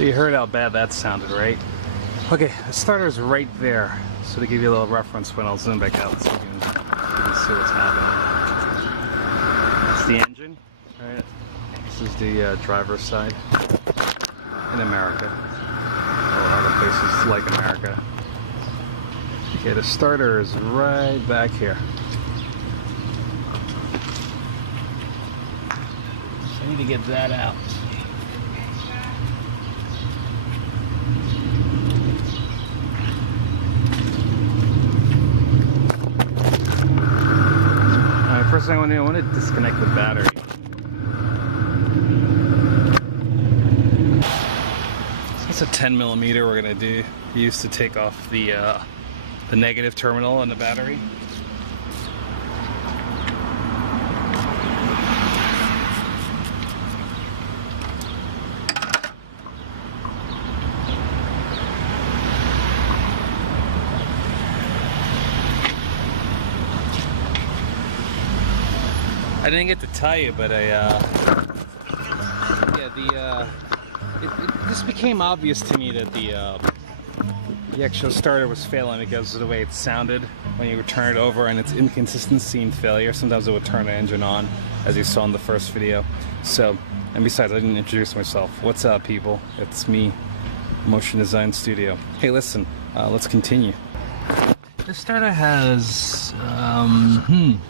So you heard how bad that sounded, right? Okay, the starter's right there. So to give you a little reference when I'll zoom back out so you can see what's happening. It's the engine, right? This is the driver's side in America, or other places like America. Okay, the starter is right back here. So I need to get that out. First thing I want to disconnect the battery. So it's a 10mm we're gonna use to take off the negative terminal on the battery. I didn't get to tell you, but it just became obvious to me that the actual starter was failing because of the way it sounded when you would turn it over, and its inconsistency and failure. Sometimes it would turn the engine on, as you saw in the first video. So, and besides, I didn't introduce myself. What's up, people? It's me, Motion Design Studio. Hey, listen, let's continue. This starter has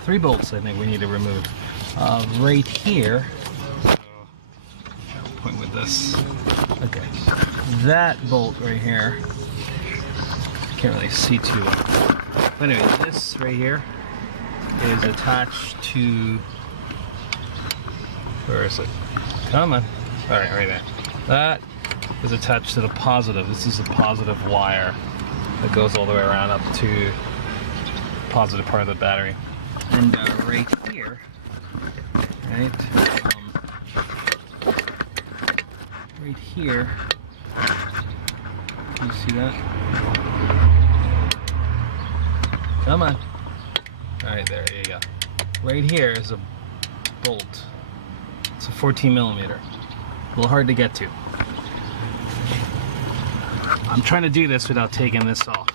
3 bolts I think we need to remove. Right here, I'll point with this. Okay, that bolt right here, can't really see too well. But anyway, this right here is attached to, where is it? Come on. Alright, right there. That is attached to the positive. This is a positive wire that goes all the way around up to the positive part of the battery. And right here, right here, can you see that? Come on. Alright, there you go. Right here is a bolt. It's a 14mm. A little hard to get to. I'm trying to do this without taking this off.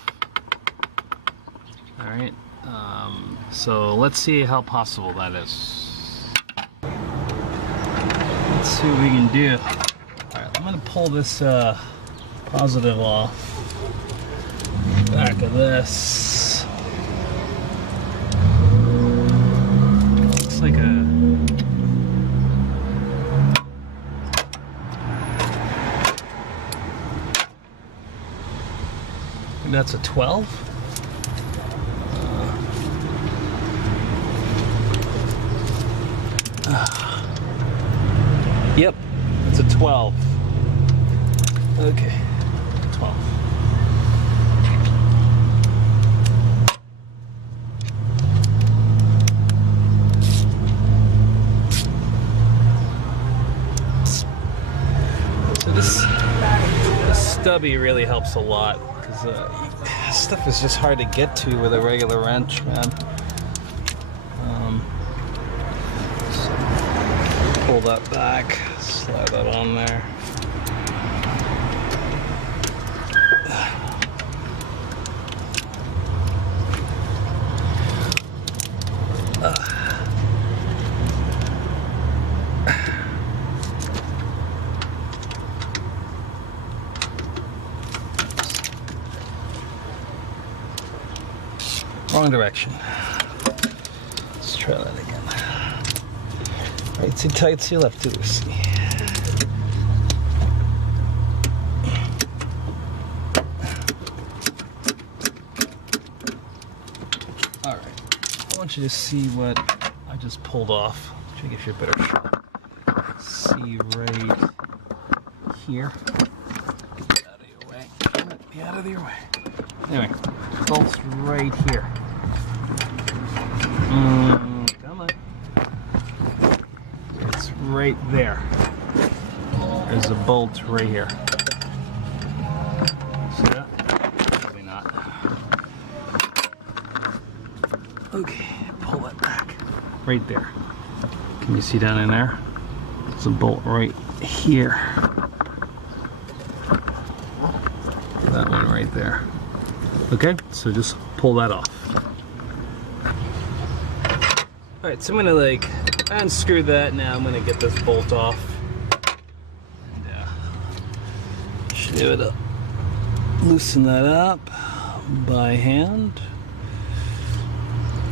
Alright, so let's see how possible that is. Let's see what we can do. Alright, I'm going to pull this positive off. Back of this. Looks like a... that's a 12. Yep, it's a 12. Okay, 12. So this stubby really helps a lot, because stuff is just hard to get to with a regular wrench, man. So pull that back, slide that on there. Wrong direction. Let's try that again. Right too tight, too left too loose. Alright, I want you to see what I just pulled off. Try to give you a better shot. See right here. Get out of your way. Get out of your way. Anyway, bolts right here. Come on. It's right there. There's a bolt right here. See that? Probably not. Okay, pull that back. Right there. Can you see down in there? There's a bolt right here. right there. Okay, so just pull that off. Alright, so I'm gonna like unscrew that now. I'm gonna get this bolt off. And should be able to loosen that up by hand.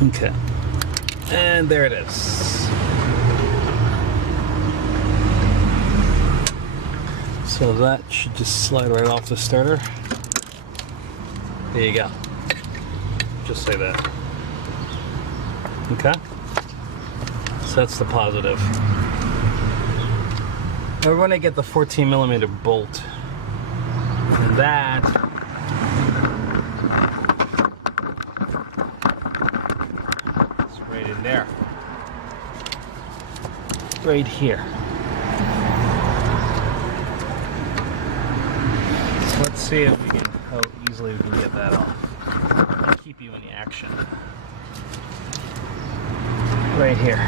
Okay. And there it is. So that should just slide right off the starter. There you go. Just like that. Okay? So that's the positive. Now we're going to get the 14mm bolt. And that is right in there. Right here. So let's see if we can, how easily we can get that off. I'll keep you in the action. Right here.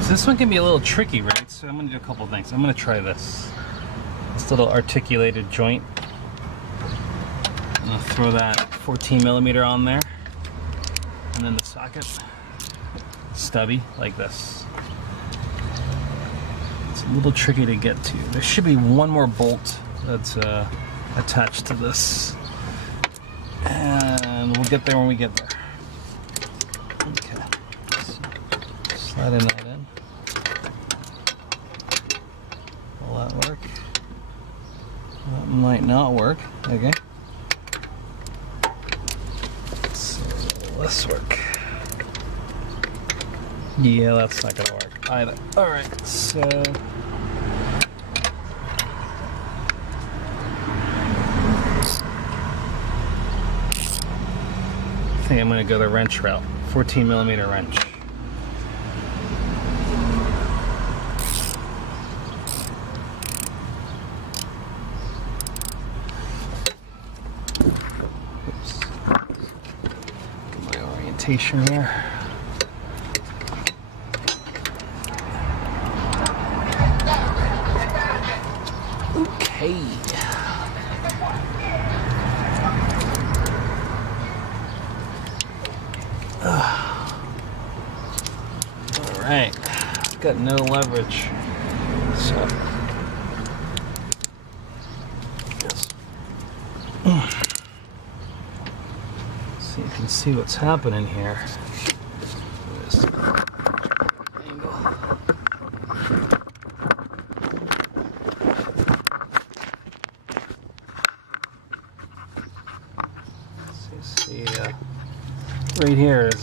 So this one can be a little tricky, right? So I'm going to do a couple things. I'm going to try this. This little articulated joint. I'm going to throw that 14mm on there. And then the socket. Stubby, like this. It's a little tricky to get to. There should be one more bolt that's attached to this. And we'll get there when we get there. Okay. So, slide in that in. Will that work? That might not work. Okay. So let's work. Yeah, that's not gonna work either. Alright, so I think I'm gonna go the wrench route. 14mm wrench. Oops. Get my orientation here. Okay. Alright. Got no leverage. So yes. So you can see what's happening here. This angle. See, right here is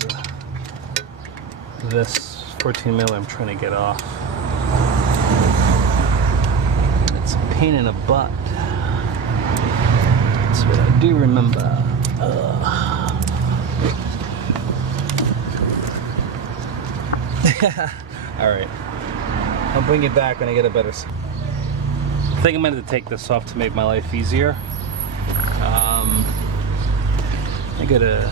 this 14mm I'm trying to get off. It's a pain in the butt. That's what I do remember. Alright. I'll bring it back when I get a better... I think I'm going to take this off to make my life easier. I got a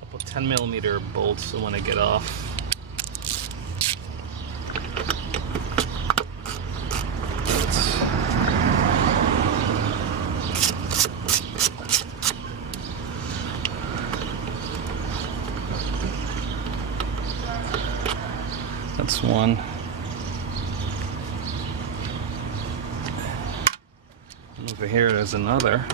couple 10mm bolts I want to get off. That's one. Over here there's another.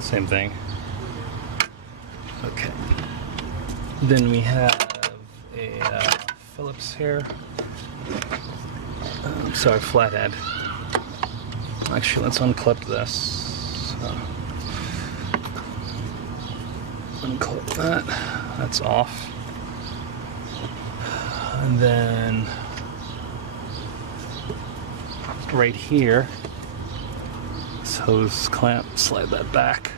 Same thing. Okay. Then we have a Phillips here. Sorry, flathead. Actually, let's unclip this. Unclip that. That's off. And then right here, this hose clamp, slide that back.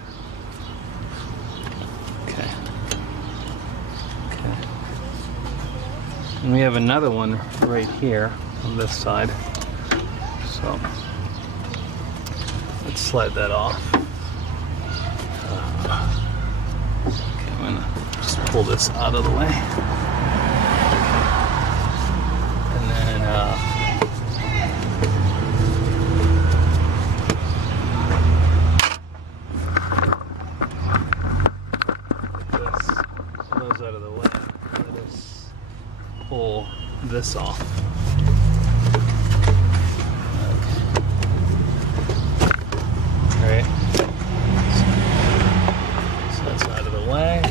And we have another one right here on this side. So let's slide that off. Okay, I'm gonna just pull this out of the way. And then those out of the way. Let us pull this off. Okay. All right. So that's out of the way.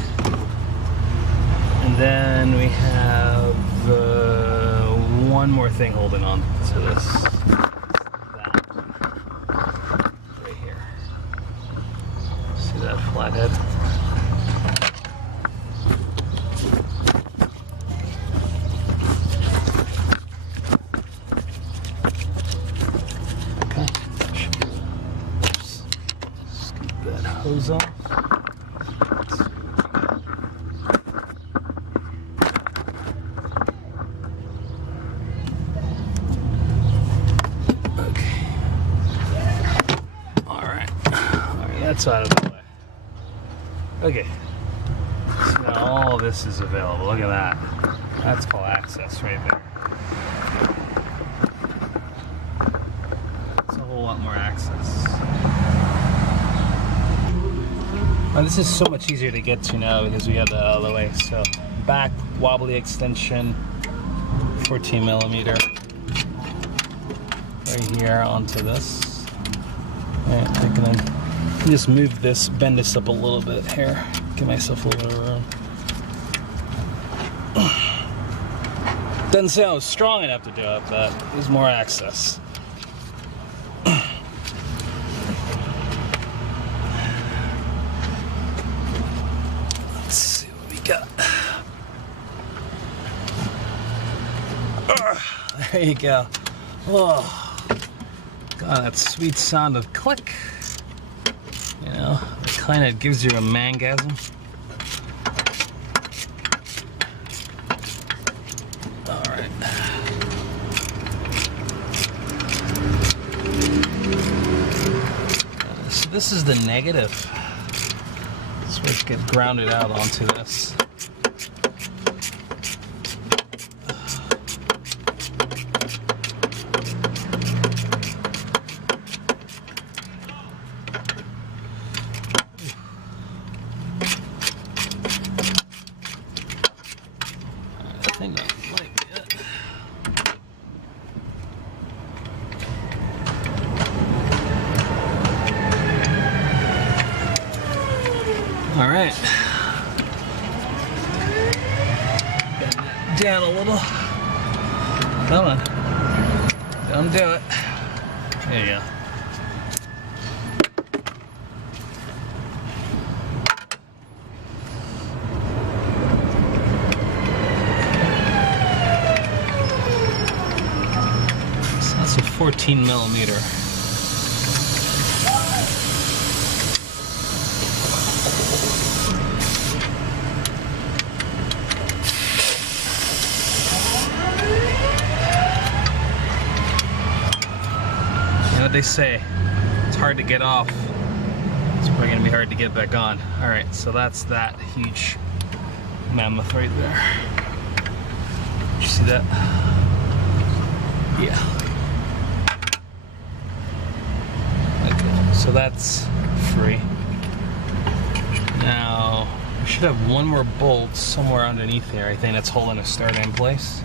And then we have one more thing holding on to this. That right here. See that flathead? Hose off. Okay. All right, that's out of the way. Okay. So now all of this is available. Look at that. That's called access right there. It's a whole lot more access. Now this is so much easier to get to now because we have the other way. So back wobbly extension, 14 millimeter, right here onto this. And I can just move this, bend this up a little bit here, give myself a little room. Doesn't say I was strong enough to do it, but there's more access. There you go. Oh, God, that sweet sound of click. You know, it kind of gives you a mangasm. All right. So this is the negative. So let's get grounded out onto this. I think that might be it. All right. Bend that down a little. Come on. Don't do it. There you go. That's a 14 millimeter. You know what they say, it's hard to get off. It's probably gonna be hard to get back on. All right, so that's that huge mammoth right there. Did you see that? Yeah. So that's free. Now, we should have one more bolt somewhere underneath here. I think that's holding a starter in place.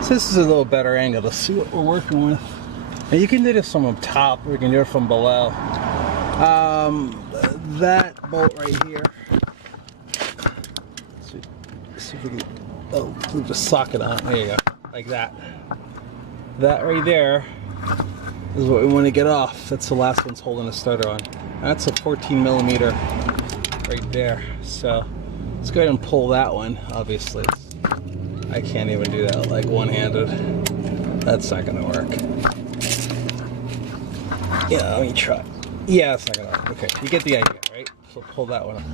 So this is a little better angle to see what we're working with. And you can do this from up top, or you can do it from below. That bolt right here. See if we can, oh, move the socket on. There you go, like that. That right there is what we want to get off. That's the last one's holding a starter on. That's a 14 millimeter right there. So let's go ahead and pull that one. Obviously, I can't even do that like one-handed. That's not gonna work. Yeah, let me try. Yeah, it's not gonna work. Okay, you get the idea, right? So pull that one up.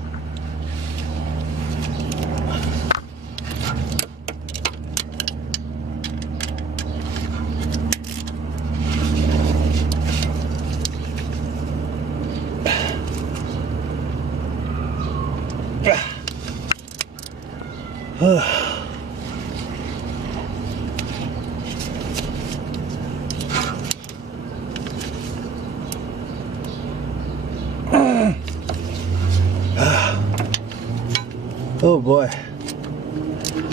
Oh boy,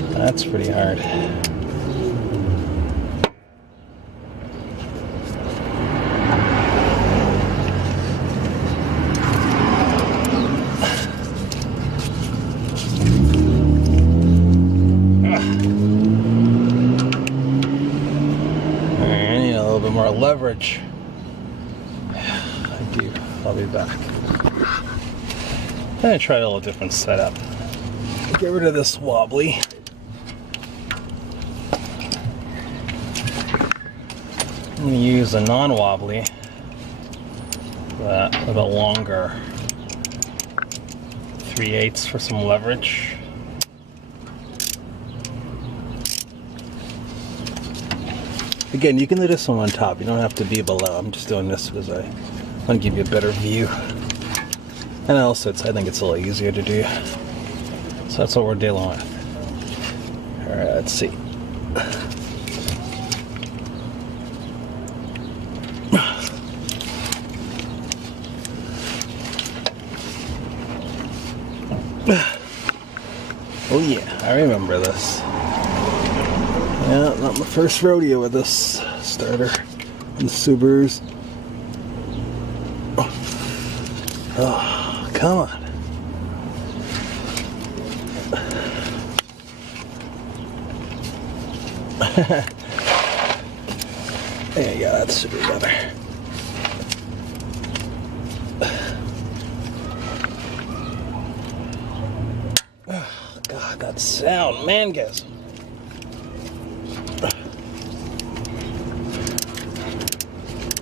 that's pretty hard. More leverage. I do. I'll be back. I'm gonna try a little different setup. Get rid of this wobbly. I'm gonna use a non-wobbly with a longer 3/8 for some leverage. Again, you can do this one on top. You don't have to be below. I'm just doing this because I want to give you a better view. And also, I think it's a little easier to do. So that's what we're dealing with. All right, let's see. Oh yeah, I remember this. Yeah, not my first rodeo with this starter on the Subarus. Oh, come on. There you go, that should be better. Oh, God, that sound, man, guess.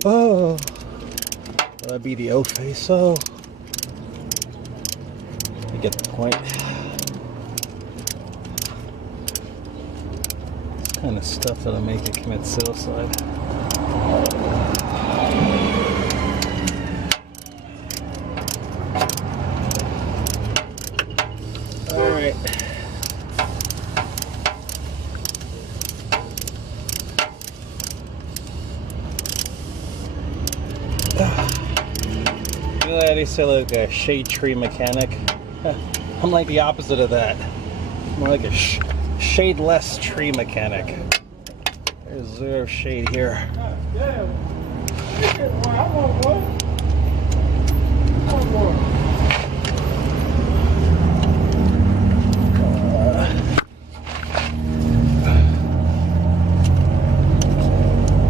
Oh, that'd be the O face. Oh, you get the point. It's kind of stuff that'll make you commit suicide. All right. They say like a shade tree mechanic. I'm like the opposite of that. More like a shade-less tree mechanic. There's zero shade here.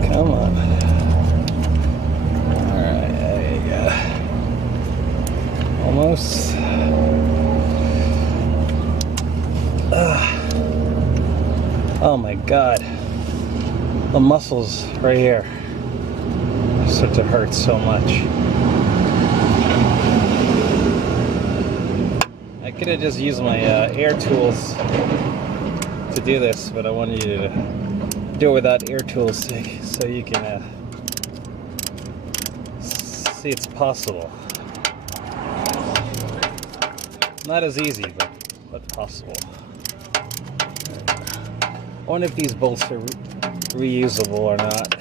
Come on. Alright, there you go. Almost. Oh my God. The muscles right here start to hurt so much. I could have just used my air tools to do this, but I wanted you to do it without air tools so you can see it's possible. Not as easy, but possible. I wonder if these bolts are reusable or not.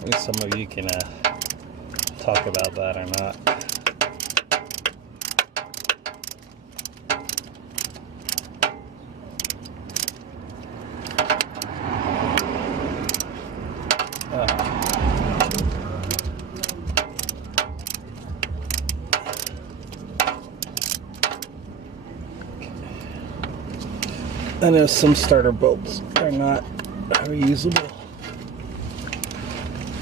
Maybe some of you can talk about that or not. I know some starter bolts are not reusable.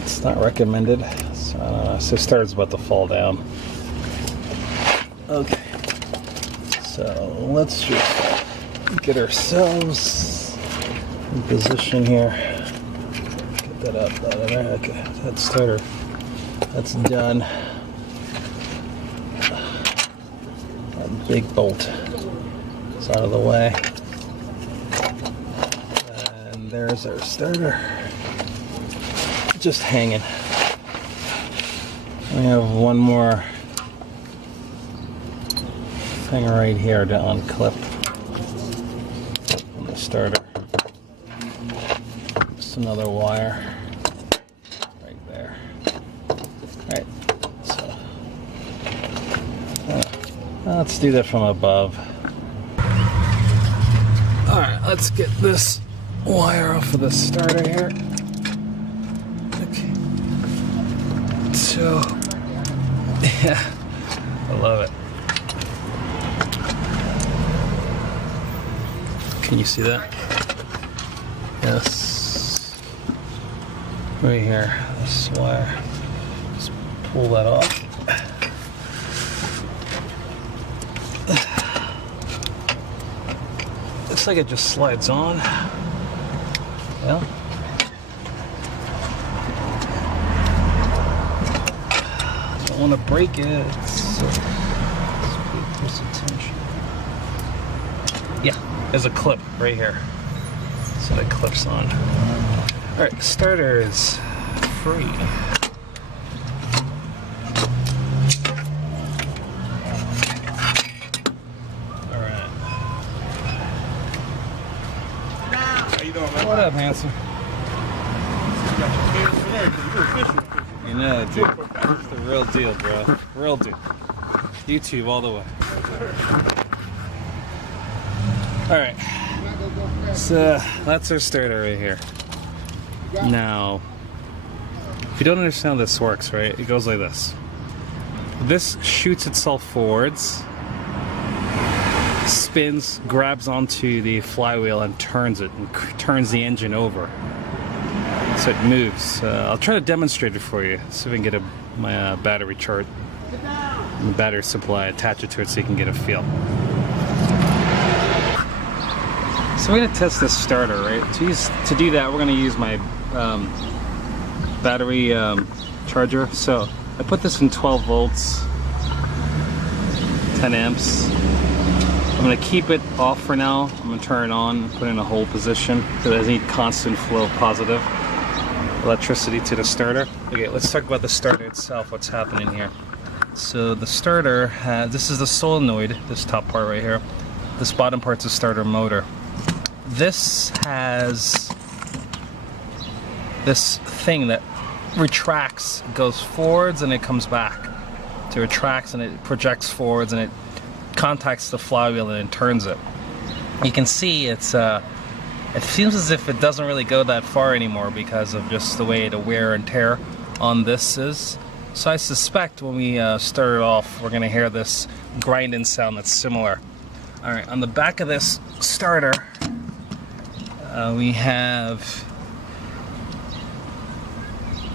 It's not recommended. So I don't know. So starter's about to fall down. Okay. So let's just get ourselves in position here. Get that up. Okay. That starter. That's done. That big bolt is out of the way. There's our starter, just hanging. We have one more thing right here to unclip. starter. Just another wire right there. Right. So let's do that from above. All right, let's get this wire off of the starter here. Okay. So, yeah, I love it. Can you see that? Yes. Right here, this wire. Just pull that off. Looks like it just slides on. Well, don't want to break it. Let's pay close attention. Yeah, there's a clip right here, so that clips on. All right, starter is free. What up, handsome? You know, dude. It's the real deal, bro. Real deal. YouTube all the way. Alright. So, that's our starter right here. Now, if you don't understand how this works, right? It goes like this. This shoots itself forwards, spins, grabs onto the flywheel and turns it, and turns the engine over. So it moves. I'll try to demonstrate it for you, so we can get my battery chart, and the battery supply, attach it to it so you can get a feel. So we're going to test this starter, right? To do that, we're going to use my battery charger. So I put this in 12 volts, 10 amps. I'm going to keep it off for now. I'm going to turn it on, put it in a hold position because I need constant flow of positive electricity to the starter. Okay, let's talk about the starter itself, what's happening here. So the starter has, this is the solenoid, this top part right here. This bottom part's the starter motor. This has this thing that retracts, goes forwards and it comes back. So it retracts and it projects forwards and it contacts the flywheel and it turns it. You can see it's it seems as if it doesn't really go that far anymore because of just the way the wear and tear on this is. So I suspect when we start it off, we're gonna hear this grinding sound that's similar. All right, on the back of this starter, we have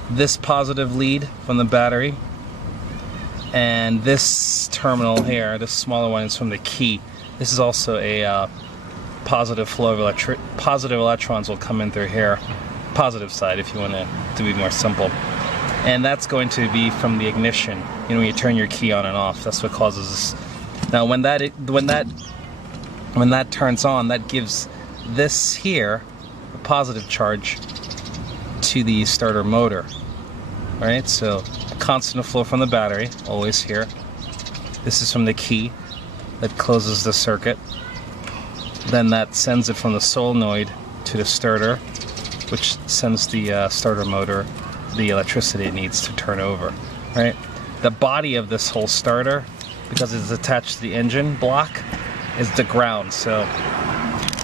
this positive lead from the battery, and this terminal here, this smaller one, is from the key. This is also a positive flow of positive electrons will come in through here, positive side if you want to be more simple. And that's going to be from the ignition. You know, when you turn your key on and off, that's what causes this. Now, when that turns on, that gives this here a positive charge to the starter motor. All right, so constant flow from the battery, always here. This is from the key that closes the circuit. Then that sends it from the solenoid to the starter, which sends the starter motor the electricity it needs to turn over. Right? The body of this whole starter, because it's attached to the engine block, is the ground. So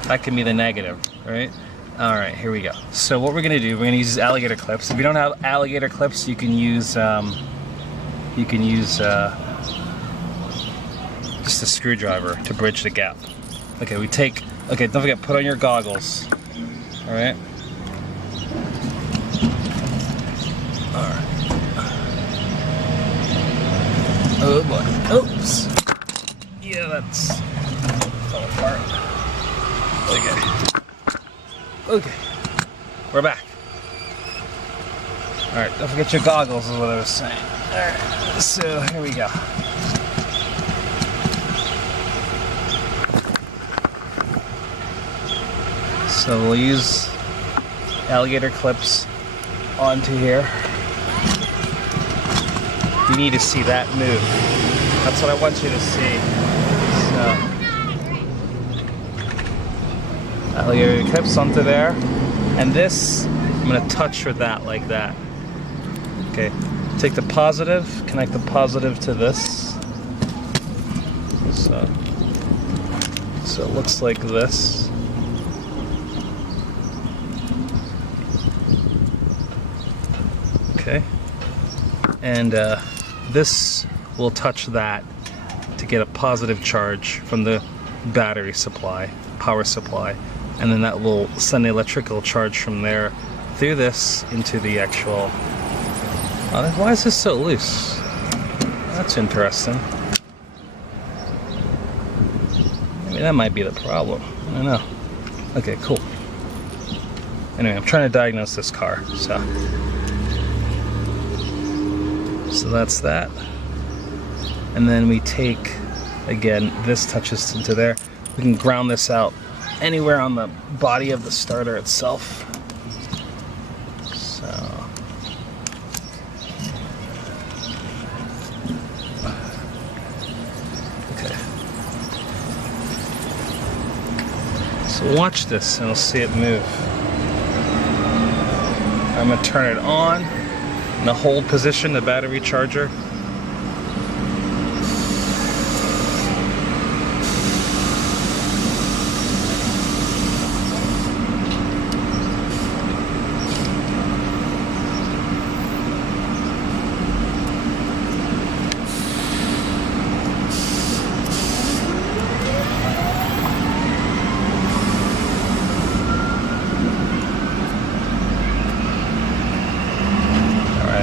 that can be the negative. Right? All right, here we go. So what we're gonna do, we're gonna use alligator clips. If you don't have alligator clips, you can use just a screwdriver to bridge the gap. Okay, okay, don't forget, put on your goggles. All right. All right. Oh boy. Oops. Yeah, that's fell apart. Okay, we're back. All right, don't forget your goggles is what I was saying. All right, so here we go. So we'll use alligator clips onto here. You need to see that move. That's what I want you to see. So alligator clips onto there, and this I'm gonna touch with that like that. Okay, take the positive, connect the positive to this. So it looks like this. Okay, and this will touch that to get a positive charge from the battery supply, power supply, and then that will send the electrical charge from there through this into the actual... why is this so loose? That's interesting. Maybe that might be the problem. I don't know. Okay, cool. Anyway, I'm trying to diagnose this car, so that's that. And then we take, again, this touches into there. We can ground this out anywhere on the body of the starter itself. So, okay. So watch this and we'll see it move. I'm gonna turn it on in the hold position, the battery charger.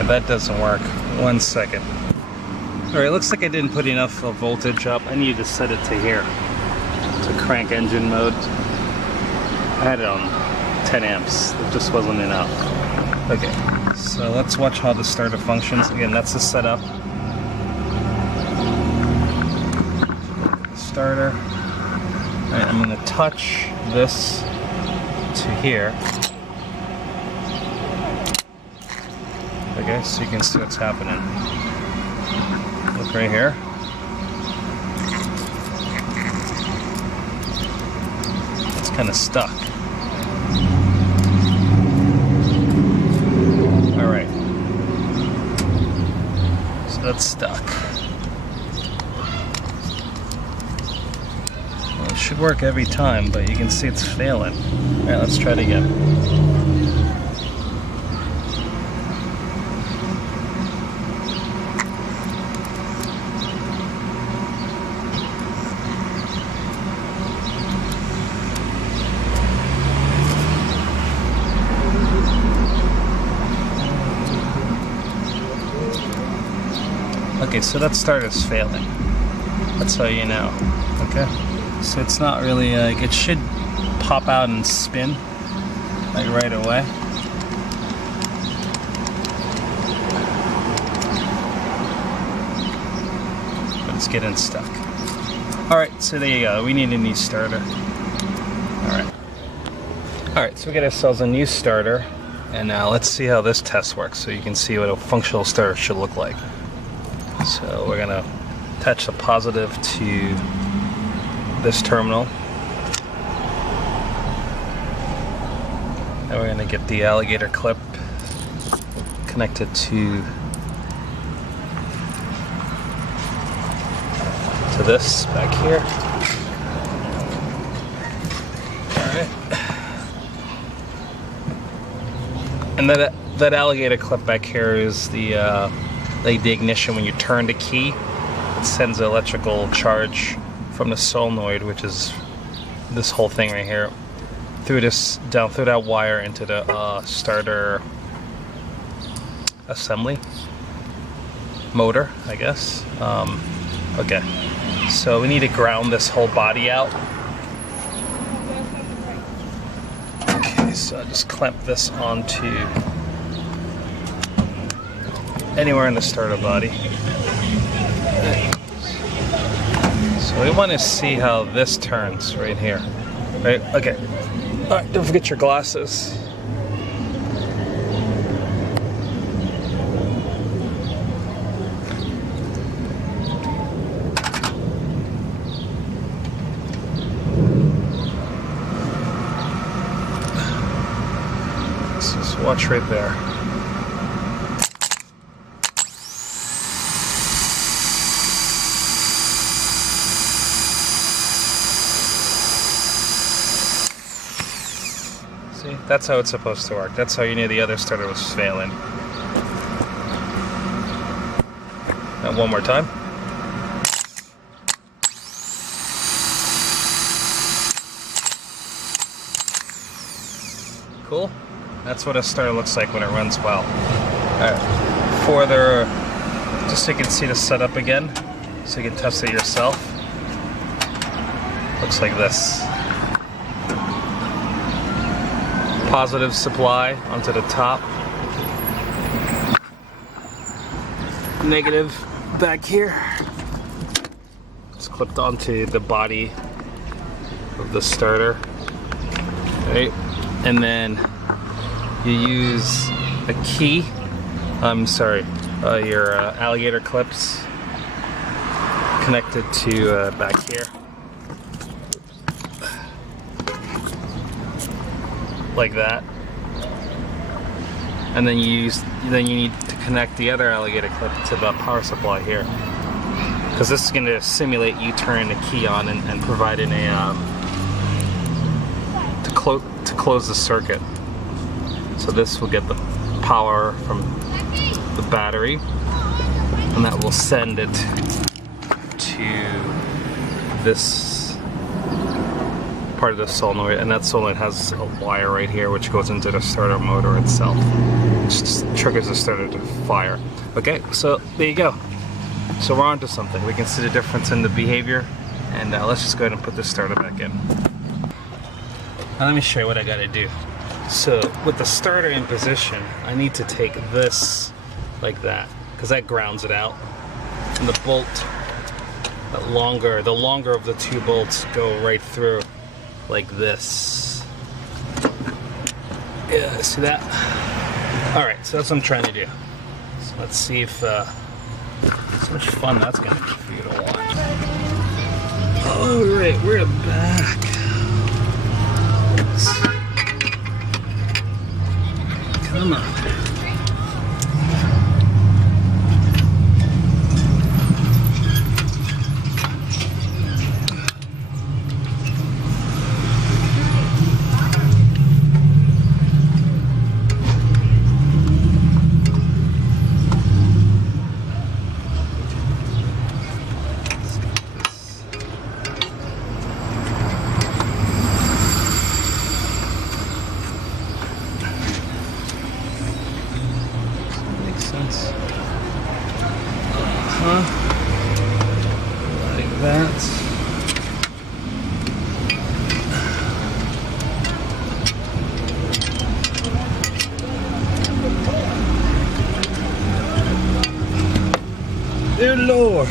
That doesn't work. 1 second. Alright, looks like I didn't put enough voltage up. I need to set it to here, to crank engine mode. I had it on 10 amps. It just wasn't enough. Okay, so let's watch how the starter functions. Again, that's the setup. Starter. Alright, I'm going to touch this to here. Okay, so you can see what's happening. Look right here. It's kind of stuck. Alright. So that's stuck. Well, it should work every time, but you can see it's failing. Alright, let's try it again. Okay, so that starter's failing. That's how you know. Okay? So it's not really like, it should pop out and spin like right away. But it's getting stuck. Alright, so there you go. We need a new starter. Alright. Alright, so we got ourselves a new starter. And now let's see how this test works so you can see what a functional starter should look like. So we're going to attach the positive to this terminal. And we're going to get the alligator clip connected to this back here. Alright. And that alligator clip back here is the ignition. When you turn the key, it sends an electrical charge from the solenoid, which is this whole thing right here, through this, down through that wire into the starter assembly motor, I guess. Okay, so we need to ground this whole body out. Okay, so I just clamp this onto anywhere in the starter body. So we want to see how this turns right here. Right? Okay. Alright, don't forget your glasses. So watch right there. See, that's how it's supposed to work. That's how you knew the other starter was failing. And one more time. Cool. That's what a starter looks like when it runs well. Alright, further, just so you can see the setup again, so you can test it yourself. Looks like this. Positive supply onto the top. Negative back here. It's clipped onto the body of the starter. Right? And then you use a key, your alligator clips connected to back here, like that. And then you need to connect the other alligator clip to the power supply here, because this is going to simulate you turning the key on and providing a to close the circuit. So this will get the power from the battery, and that will send it to this part of the solenoid, and that solenoid has a wire right here which goes into the starter motor itself, which just triggers the starter to fire. Okay, so there you go. So we're on to something. We can see the difference in the behavior, and let's just go ahead and put this starter back in. Now let me show you what I gotta do. So with the starter in position, I need to take this like that, because that grounds it out. And the bolt, the longer of the two bolts go right through like this. Yeah, see that? Alright, so that's what I'm trying to do. So let's see if, so much fun that's gonna be for you to watch. Alright, we're back. Come on. Like that. Dear Lord.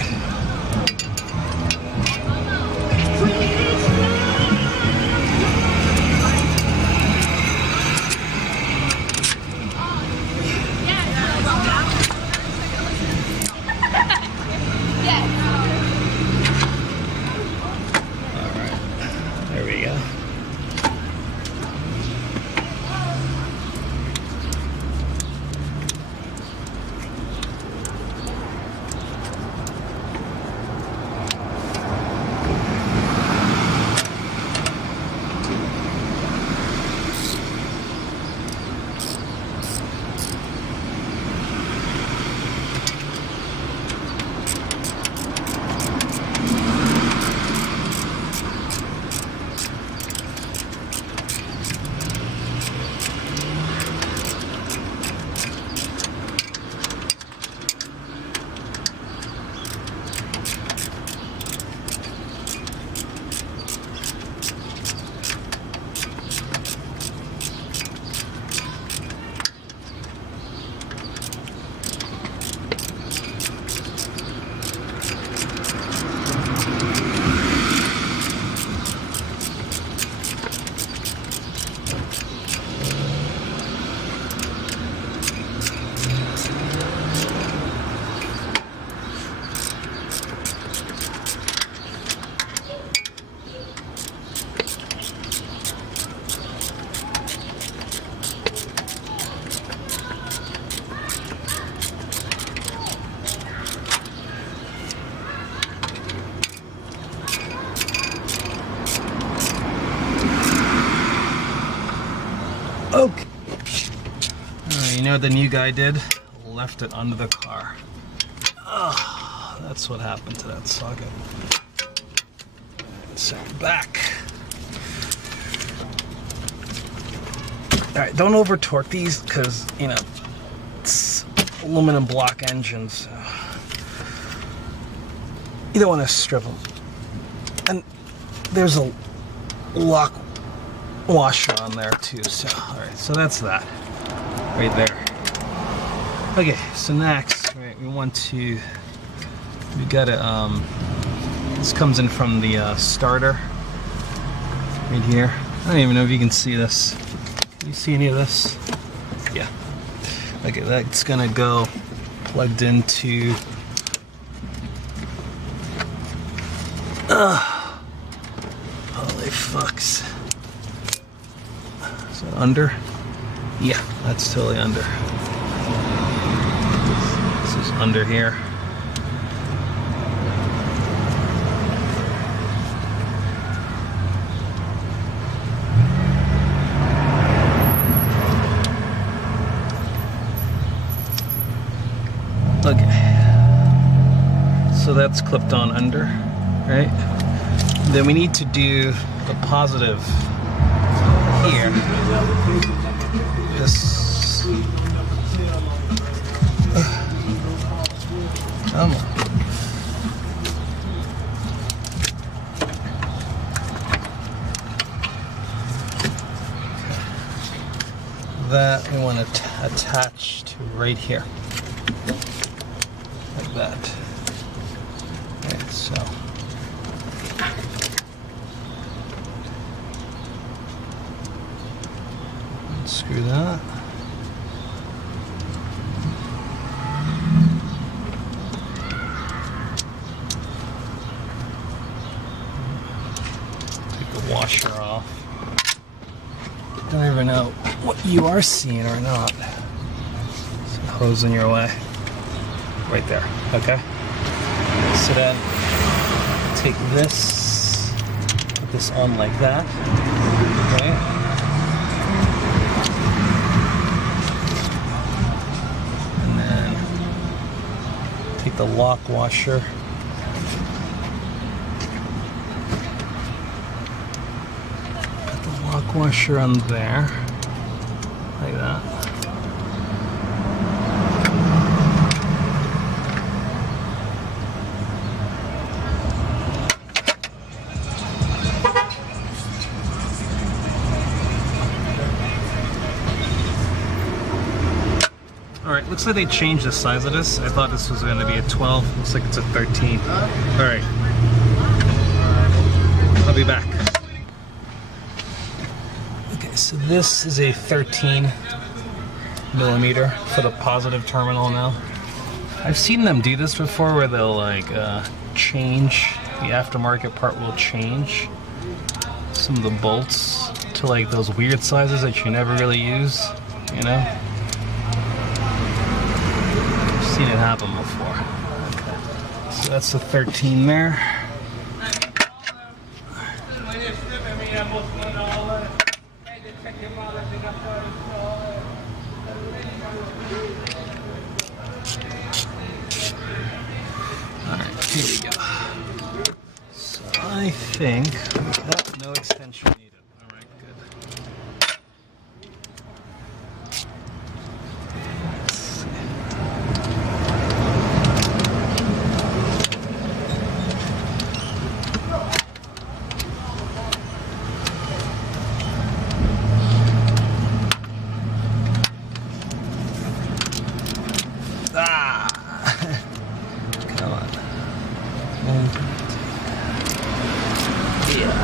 Okay. You know what the new guy did? Left it under the car. Oh, that's what happened to that socket. So back. Alright, don't over torque these because, you know, it's aluminum block engines. So you don't want to strip them. And there's a lock washer on there too. So, alright, so that's that. Right there. Okay, so next, right, we gotta, this comes in from the starter, right here. I don't even know if you can see this. Can you see any of this? Yeah. Okay, that's gonna go plugged into, holy fucks. Is that under? Yeah, that's totally under. This is under here. Okay. So that's clipped on under, right? Then we need to do the positive here. This. Come on. That we want to attach to right here. Like that. Right, so. Unscrew that. Washer off. Don't even know what you are seeing or not. There's a hose in your way. Right there. Okay? So then take this, put this on like that. Okay? And then take the lock washer. Washer on there, like that. Alright, looks like they changed the size of this. I thought this was going to be a 12. Looks like it's a 13. Alright. I'll be back. So this is a 13 millimeter for the positive terminal now. I've seen them do this before where they'll like change, the aftermarket part will change some of the bolts to like those weird sizes that you never really use, you know? I've seen it happen before. Okay. So that's the 13 there. Here we go. So I think no extension needed. All right, good. Let's see. Come on. Yeah.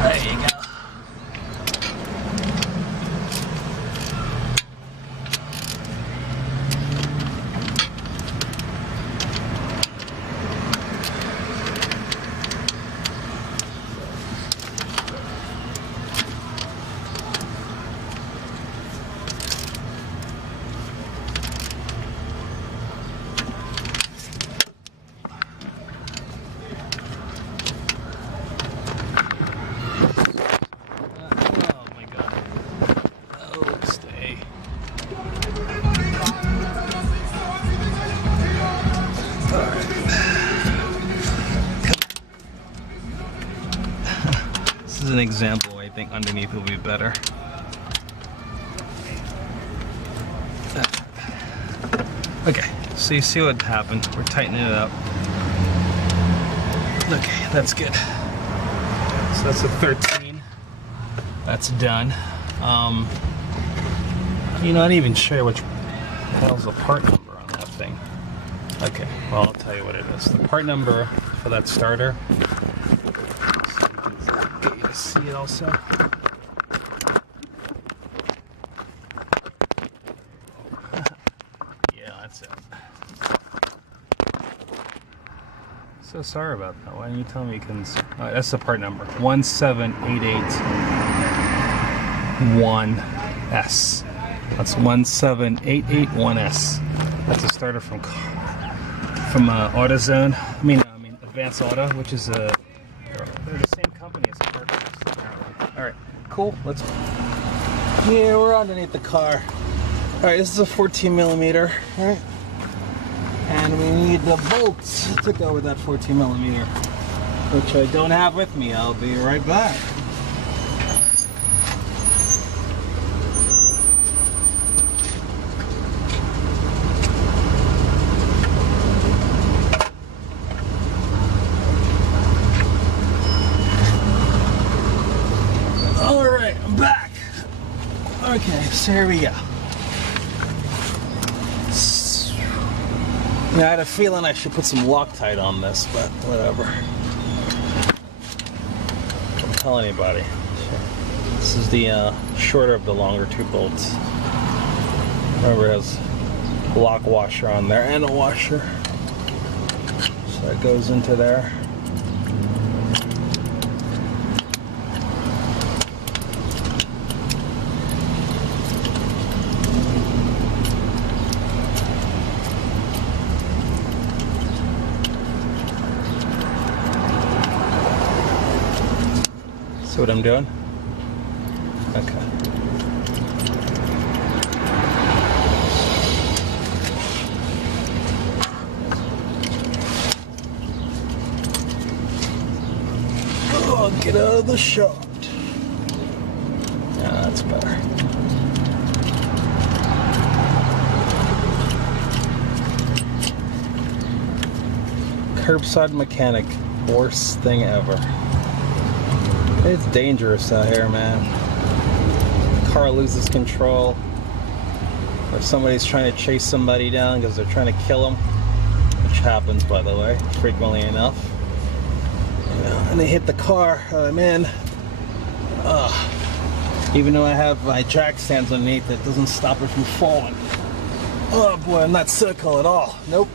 an example. I think underneath will be better. Okay, so you see what happened. We're tightening it up. Okay, that's good. So that's a 13. That's done. You're not even sure which hell's the part number on that thing. Okay, well, I'll tell you what it is. The part number for that starter, so get you to see it also. Yeah, that's it. So sorry about that. Why didn't you tell me you couldn't see? That's the part number. 17881S. That's 17881S. That's a starter from AutoZone. I mean Advanced Auto, which is they're the same company as CARQUEST, apparently. All right, cool. Let's. Yeah, we're underneath the car. All right, this is a 14 millimeter. All right, and we need the bolts to go with that 14 millimeter, which I don't have with me. I'll be right back. Okay, so here we go. I had a feeling I should put some Loctite on this, but whatever. Don't tell anybody. This is the shorter of the longer two bolts. Remember, it has a lock washer on there and a washer. So it goes into there. See what I'm doing? Okay. Oh, get out of the shot. Yeah, that's better. Curbside mechanic, worst thing ever. It's dangerous out here, man. The car loses control. Or somebody's trying to chase somebody down because they're trying to kill them, which happens, by the way, frequently enough. You know, and they hit the car I'm in. Even though I have my jack stands underneath, it doesn't stop it from falling. Oh boy, I'm not cynical at all. Nope.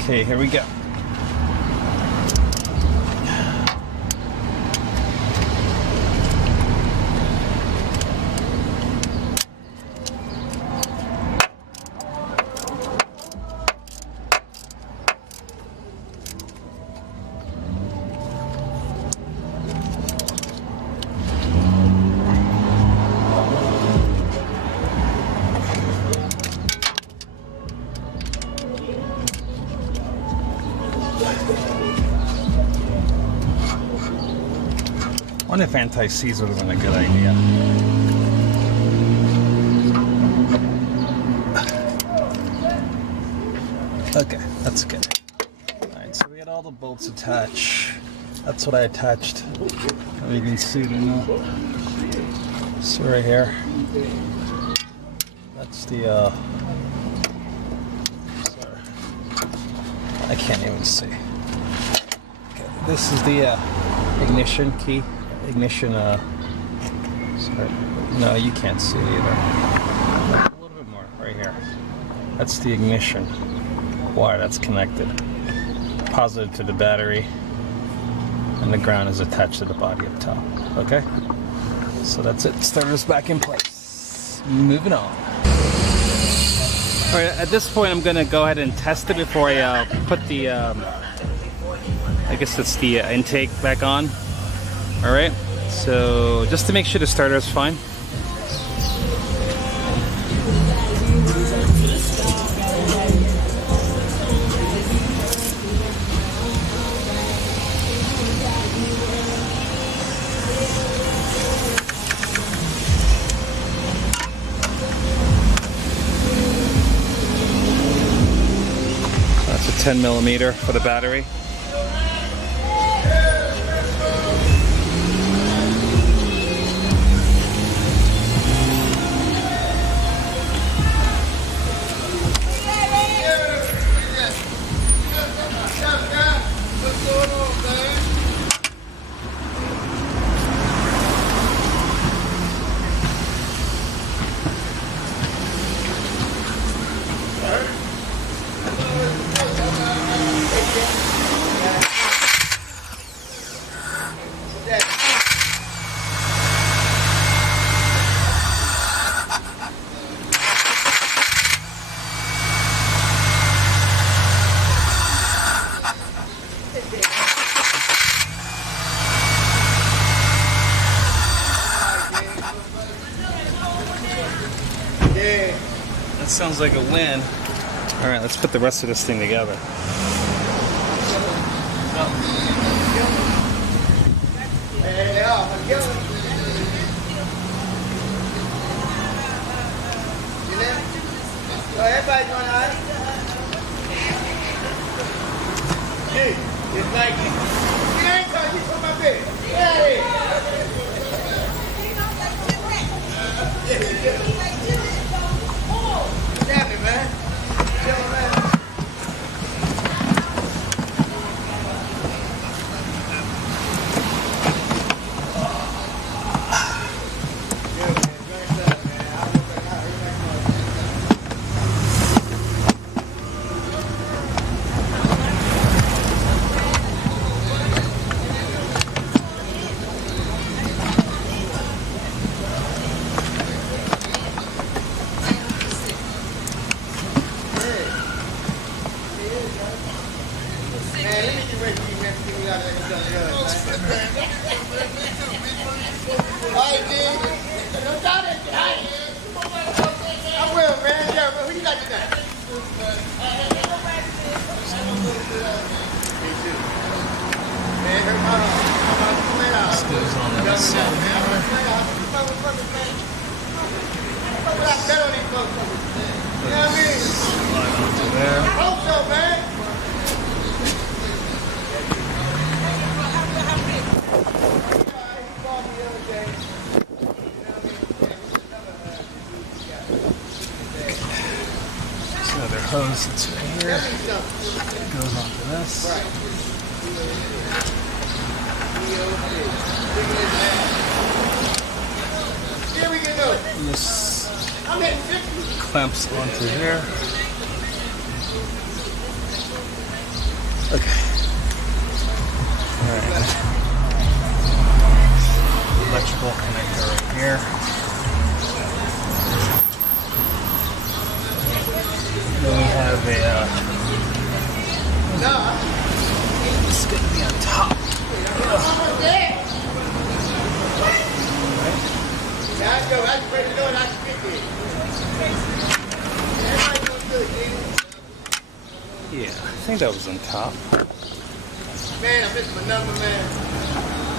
Okay, here we go. I wonder if anti-seize would have been a good idea. Okay, that's good. Alright, so we got all the bolts attached. That's what I attached. I don't know if you can see it or not. So right here. That's the sorry. I can't even see. Okay, this is the ignition key. Ignition, sorry. No, you can't see it either. A little bit more, right here. That's the ignition wire that's connected. Positive to the battery, and the ground is attached to the body up top. Okay? So that's it. Starter's back in place. Moving on. Alright, at this point I'm gonna go ahead and test it before I put the, I guess it's the intake back on. Alright, so just to make sure the starter is fine. 10 millimeter for the battery. That sounds like a win. All right, let's put the rest of this thing together. Everybody doing all right? Hey, it's like, you ain't talking from my bed. Hey! Damn it, man. Yo, man. Another hose that's right here. It goes onto this. And this clamps onto here. Okay. Alright. Electrical connector right here. Then we have a it's gonna be on top. Yeah, I think that was on top. Man, I missed my number, man.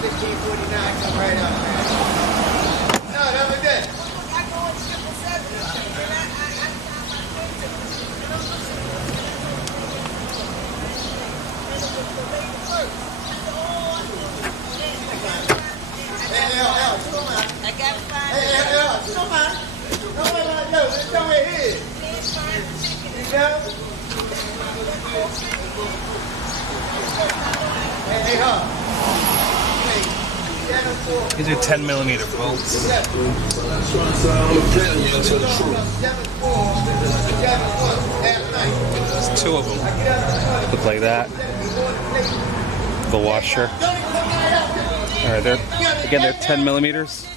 1649, come right up, man. No, that was it. These are 10 millimeter bolts. There's two of them. Look like that. The washer. Alright, they're 10 millimeters.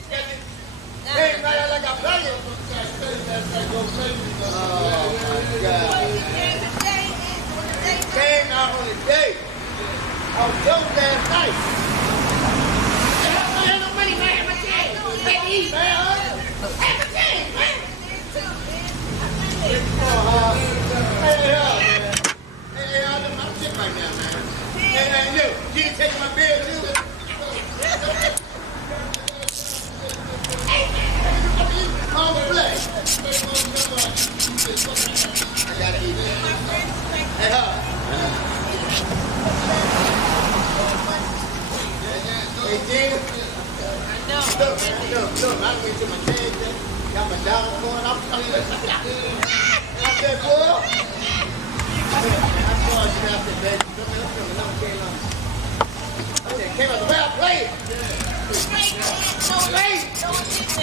Came out on the day. I was so damn nice. I had no money, man. My chain. Let me eat, man. Have a chain, man. Hey, I'm sick right now, man. Hey, you didn't take my bill, too. On the flesh. I gotta eat, man. Hey, look, I went to my dad, got my down going, I'm telling you, I said, boy, I saw you out there, baby. Came out the way I played.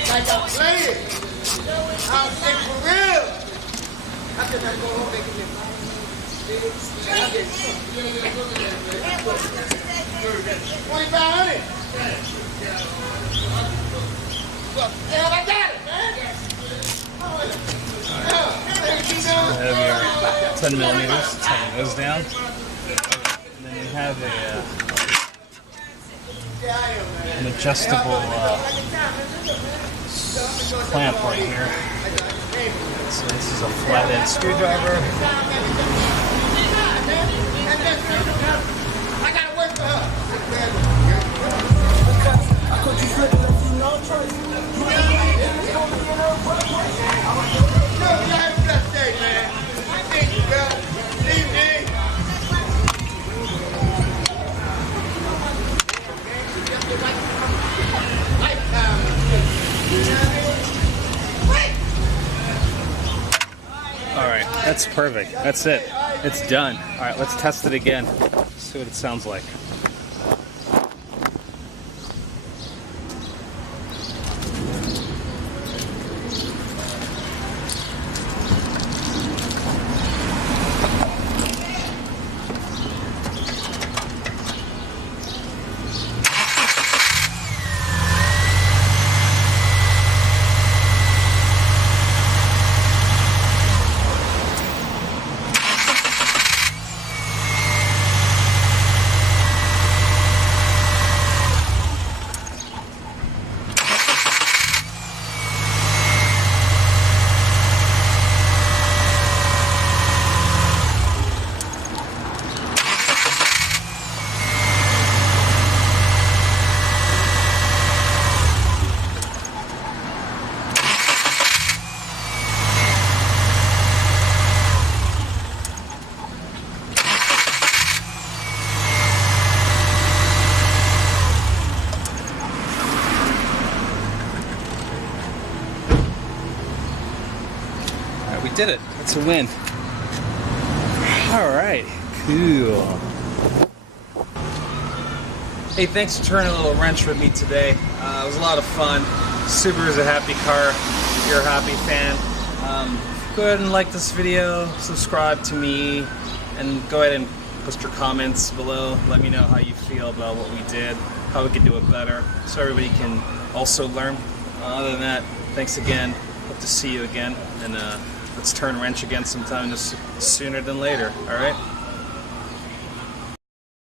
Like I played. I'm sick for real. I just had to go home and get this. 2,500. Well, hell, I got it, man. Have your 10 millimeters, tighten those down. And then you have an adjustable clamp right here. So this is a flathead screwdriver. I gotta work for her. Alright, that's perfect. That's it. It's done. Alright, let's test it again. See what it sounds like. We did it. It's a win. Alright, cool. Hey, thanks for turning a little wrench with me today. It was a lot of fun. Subaru's a happy car. If you're a happy fan. Go ahead and like this video, subscribe to me, and go ahead and post your comments below. Let me know how you feel about what we did, how we can do it better, so everybody can also learn. Other than that, thanks again. Hope to see you again, and let's turn wrench again sometime sooner than later. All right.